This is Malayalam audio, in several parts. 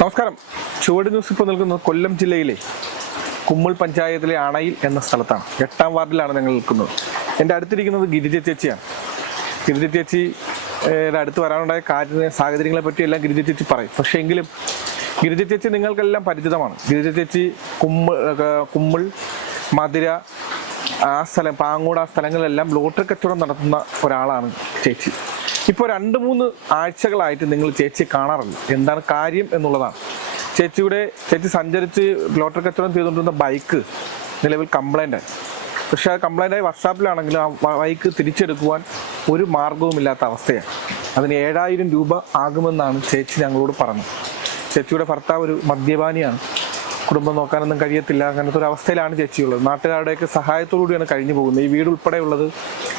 നമസ്കാരം. ചുവട് ന്യൂസ് ഇപ്പോൾ നിൽക്കുന്നത് കൊല്ലം ജില്ലയിലെ കുമ്മൾ പഞ്ചായത്തിലെ അണയിൽ എന്ന സ്ഥലത്താണ്. എട്ടാം വാർഡിലാണ് ഞങ്ങൾ നിൽക്കുന്നത്. എന്റെ അടുത്തിരിക്കുന്നത് ഗിരിജ ചേച്ചിയാണ്. ഗിരിജ ചേച്ചി അടുത്ത് വരാനുണ്ടായ കാര്യ സാഹചര്യങ്ങളെ പറ്റിയെല്ലാം ഗിരിജ ചേച്ചി പറയും. പക്ഷേ എങ്കിലും ഗിരിജ ചേച്ചി നിങ്ങൾക്കെല്ലാം പരിചിതമാണ്. ഗിരിജ ചേച്ചി കുമ്മൾ കുമ്മിൾ മധുര ആ സ്ഥലം പാങ്ങോട് ആ സ്ഥലങ്ങളിലെല്ലാം ലോട്ടറി കച്ചവടം നടത്തുന്ന ഒരാളാണ് ചേച്ചി. ഇപ്പോൾ രണ്ട് മൂന്ന് ആഴ്ചകളായിട്ട് നിങ്ങൾ ചേച്ചി കാണാറില്ല എന്താണ് കാര്യം എന്നുള്ളതാണ്. ചേച്ചിയുടെ ചേച്ചി സഞ്ചരിച്ച് ലോട്ടറി കച്ചവടം ചെയ്തുകൊണ്ടിരുന്ന ബൈക്ക് നിലവിൽ കംപ്ലൈന്റ് ആയി. പക്ഷേ ആ കംപ്ലൈന്റ് ആയി വർക്ക്ഷോപ്പിലാണെങ്കിലും ആ ബൈക്ക് തിരിച്ചെടുക്കുവാൻ ഒരു മാർഗവുമില്ലാത്ത അവസ്ഥയാണ്. അതിന് ഏഴായിരം രൂപ ആകുമെന്നാണ് ചേച്ചി ഞങ്ങളോട് പറഞ്ഞത്. ചേച്ചിയുടെ ഭർത്താവ് ഒരു മദ്യപാനിയാണ്. കുടുംബം നോക്കാനൊന്നും കഴിയത്തില്ല. അങ്ങനത്തെ ഒരു അവസ്ഥയിലാണ് ചേച്ചിയുള്ളത്. നാട്ടുകാരുടെയൊക്കെ സഹായത്തോടുകൂടിയാണ് കഴിഞ്ഞു പോകുന്നത്. ഈ വീട് ഉൾപ്പെടെയുള്ളത്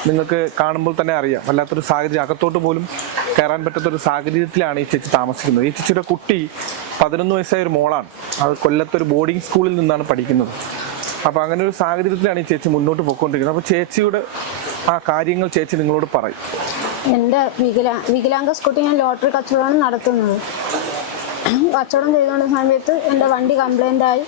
നിങ്ങൾക്ക് കാണുമ്പോൾ തന്നെ അറിയാം. വല്ലാത്തൊരു സാഹചര്യം. അകത്തോട്ട് പോലും കയറാൻ പറ്റാത്തൊരു സാഹചര്യത്തിലാണ് ഈ ചേച്ചി താമസിക്കുന്നത്. ഈ ചേച്ചിയുടെ കുട്ടി പതിനൊന്ന് വയസ്സായ ഒരു മോളാണ്. അത് കൊല്ലത്തൊരു ബോർഡിംഗ് സ്കൂളിൽ നിന്നാണ് പഠിക്കുന്നത്. അപ്പോൾ അങ്ങനെ ഒരു സാഹചര്യത്തിലാണ് ഈ ചേച്ചി മുന്നോട്ട് പോയിക്കൊണ്ടിരിക്കുന്നത്. അപ്പോൾ ചേച്ചിയുടെ ആ കാര്യങ്ങൾ ചേച്ചി നിങ്ങളോട് പറയും. എന്റെ വികലാ വികലാംഗ സ്കൂട്ടി ഞാൻ ലോട്ടറി കച്ചവടമാണ് നടത്തുന്നത്. കച്ചവടം ചെയ്തുകൊണ്ട സമയത്ത് എന്റെ വണ്ടി കംപ്ലൈന്റ് ആയി.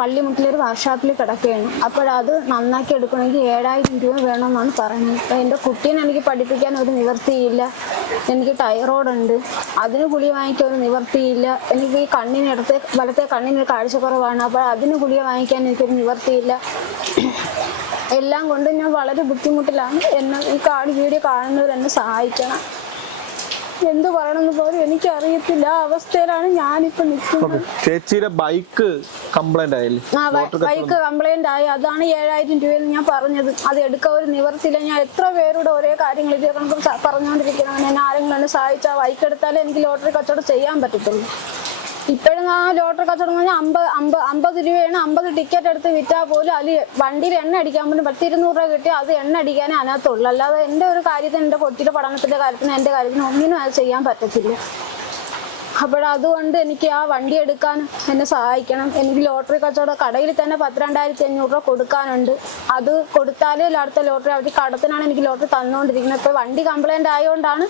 പള്ളിമുട്ടിലൊരു വർക്ക്ഷോപ്പിൽ കിടക്കുകയാണ്. അപ്പോഴത് നന്നാക്കി എടുക്കണമെങ്കിൽ ഏഴായിരം രൂപ വേണമെന്നാണ് പറയുന്നത്. അപ്പം എന്റെ കുട്ടീനെ എനിക്ക് പഠിപ്പിക്കാൻ ഒരു നിവൃത്തിയില്ല. എനിക്ക് ടൈറോയ്ഡ് ഉണ്ട്. അതിന് ഗുളിക വാങ്ങിക്കാൻ ഒരു നിവൃത്തിയില്ല. എനിക്ക് ഈ കണ്ണിനടുത്ത് വലത്തെ കണ്ണിന് കാഴ്ചക്കുറവാണ്. അപ്പോൾ അതിന് ഗുളിക വാങ്ങിക്കാൻ എനിക്കൊരു നിവർത്തിയില്ല എല്ലാം കൊണ്ട് ഞാൻ വളരെ ബുദ്ധിമുട്ടിലാണ്. എന്നെ ഈ കാണി വീഡിയോ കാണുന്നവരെന്നെ സഹായിക്കണം. എന്ത് പറയണമെന്ന് പോലും എനിക്കറിയത്തില്ല. ആ അവസ്ഥയിലാണ് ഞാനിപ്പോ നിൽക്കുന്നത്. ചേച്ചിയുടെ ബൈക്ക് കംപ്ലൈന്റ് ആയില്ലേ? ആ ബ- ബൈക്ക് കംപ്ലൈന്റ് ആയി. അതാണ് ഏഴായിരം രൂപയെന്ന് ഞാൻ പറഞ്ഞത്. അത് എടുക്കാൻ ഒരു നിവർത്തിയില്ല. ഞാൻ എത്ര പേരുടെ ഒരേ കാര്യങ്ങൾ ഇതേ കണക്ക് പറഞ്ഞുകൊണ്ടിരിക്കണം എന്നെ ആരെങ്കിലും എന്നെ സഹായിച്ചാൽ ബൈക്ക് എടുത്താലേ എനിക്ക് ലോട്ടറി കച്ചവടം ചെയ്യാൻ പറ്റത്തുള്ളൂ. ഇപ്പോഴും ആ ലോട്ടറി കച്ചവടം പറഞ്ഞാൽ അമ്പത് അമ്പത് അമ്പത് രൂപയാണ് അമ്പത് ടിക്കറ്റ് എടുത്ത് വിറ്റാൽ പോലും അതിൽ വണ്ടിയിൽ എണ്ണ അടിക്കാൻ പോലും പത്ത് ഇരുന്നൂറ് രൂപ കിട്ടി അത് എണ്ണ അടിക്കാനേ അതിനകത്തുള്ളൂ. അല്ലാതെ എന്റെ ഒരു കാര്യത്തിന് എന്റെ കുട്ടിയുടെ പഠനത്തിന്റെ കാര്യത്തിന് എന്റെ കാര്യത്തിന് ഒന്നിനും അത് ചെയ്യാൻ പറ്റത്തില്ല. അപ്പോഴതുകൊണ്ട് എനിക്ക് ആ വണ്ടി എടുക്കാൻ എന്നെ സഹായിക്കണം. എനിക്ക് ലോട്ടറി കച്ചവടം കടയിൽ തന്നെ പത്ത് രണ്ടായിരത്തി അഞ്ഞൂറ് രൂപ കൊടുക്കാനുണ്ട്. അത് കൊടുത്താലേ അടുത്ത ലോട്ടറി അവർ കടത്തിനാണ് എനിക്ക് ലോട്ടറി തന്നുകൊണ്ടിരിക്കുന്നത്. ഇപ്പോൾ വണ്ടി കംപ്ലൈന്റ് ആയതുകൊണ്ടാണ്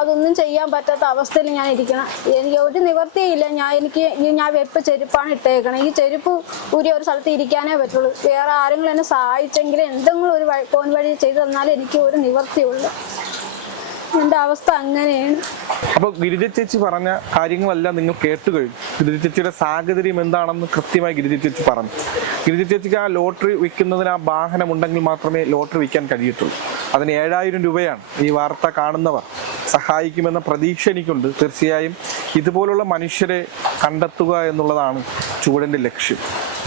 അതൊന്നും ചെയ്യാൻ പറ്റാത്ത അവസ്ഥയിൽ ഞാൻ ഇരിക്കണം. എനിക്ക് ഒരു നിവർത്തിയില്ല ഞാൻ എനിക്ക് ഞാൻ വെപ്പ് ചെരുപ്പാണ് ഇട്ടേക്കണം. ഈ ചെരുപ്പ് ഊരി ഒരു സ്ഥലത്ത് ഇരിക്കാനേ പറ്റുള്ളൂ. വേറെ ആരെങ്കിലും എന്നെ സഹായിച്ചെങ്കിൽ എന്തെങ്കിലും ഒരു പോൻ വഴി ചെയ്തു തന്നാലേ എനിക്ക് ഒരു നിവർത്തിയുള്ളൂ എന്റെ അവസ്ഥ അങ്ങനെയാണ്. അപ്പൊ ഗിരിജ ചേച്ചി പറഞ്ഞ കാര്യങ്ങളെല്ലാം നിങ്ങൾ കേട്ടു കഴിഞ്ഞു. ഗിരിജ ചേച്ചിയുടെ സാഹചര്യം എന്താണെന്ന് കൃത്യമായി ഗിരിജ ചേച്ചി പറഞ്ഞു. ഗിരിജ ചേച്ചിക്ക് ആ ലോട്ടറി വിൽക്കുന്നതിന് ആ വാഹനം ഉണ്ടെങ്കിൽ മാത്രമേ ലോട്ടറി വിൽക്കാൻ കഴിയത്തുള്ളൂ. അതിന് ഏഴായിരം രൂപയാണ് ഈ വാർത്ത കാണുന്നവർ. സഹായിക്കുമെന്ന പ്രതീക്ഷ എനിക്കുണ്ട്. തീർച്ചയായും ഇതുപോലുള്ള മനുഷ്യരെ കണ്ടെത്തുക എന്നുള്ളതാണ് ചൂടന്റെ ലക്ഷ്യം.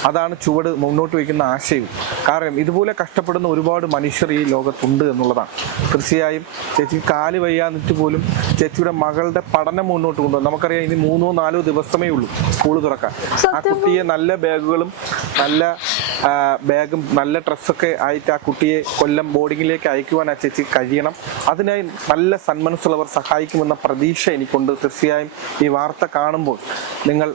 അതാണ് ചുവട് മുന്നോട്ട് വയ്ക്കുന്ന ആശയം. കാരണം ഇതുപോലെ കഷ്ടപ്പെടുന്ന ഒരുപാട് മനുഷ്യർ ഈ ലോകത്തുണ്ട് എന്നുള്ളതാണ്. തീർച്ചയായും ചേച്ചി കാൽ വയ്യാന്നിട്ട് പോലും ചേച്ചിയുടെ മകളുടെ പഠനം മുന്നോട്ട് കൊണ്ടുപോകും നമുക്കറിയാം ഇനി മൂന്നോ നാലോ ദിവസമേ ഉള്ളൂ സ്കൂൾ തുറക്കാൻ. ആ കുട്ടിയെ നല്ല ബാഗുകളും നല്ല ബാഗും നല്ല ഡ്രസ്സൊക്കെ ആയിട്ട് ആ കുട്ടിയെ കൊല്ലം ബോർഡിങ്ങിലേക്ക് അയക്കുവാൻ ആ ചേച്ചി കഴിയണം. അതിനായി നല്ല സന്മനസ്സുള്ളവർ സഹായിക്കുമെന്ന പ്രതീക്ഷ എനിക്കുണ്ട്. തീർച്ചയായും ഈ വാർത്ത കാണുമ്പോൾ നിങ്ങൾ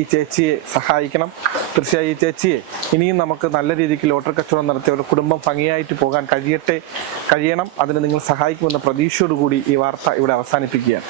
ഈ ചേച്ചിയെ സഹായിക്കണം. തീർച്ചയായും ഈ ചേച്ചിയെ ഇനിയും നമുക്ക് നല്ല രീതിക്ക് ലോട്ടറി കച്ചവടം നടത്തി അവരുടെ കുടുംബം ഭംഗിയായിട്ട് പോകാൻ കഴിയട്ടെ കഴിയണം. അതിന് നിങ്ങൾ സഹായിക്കുമെന്ന പ്രതീക്ഷയോടുകൂടി ഈ വാർത്ത ഇവിടെ അവസാനിപ്പിക്കുകയാണ്.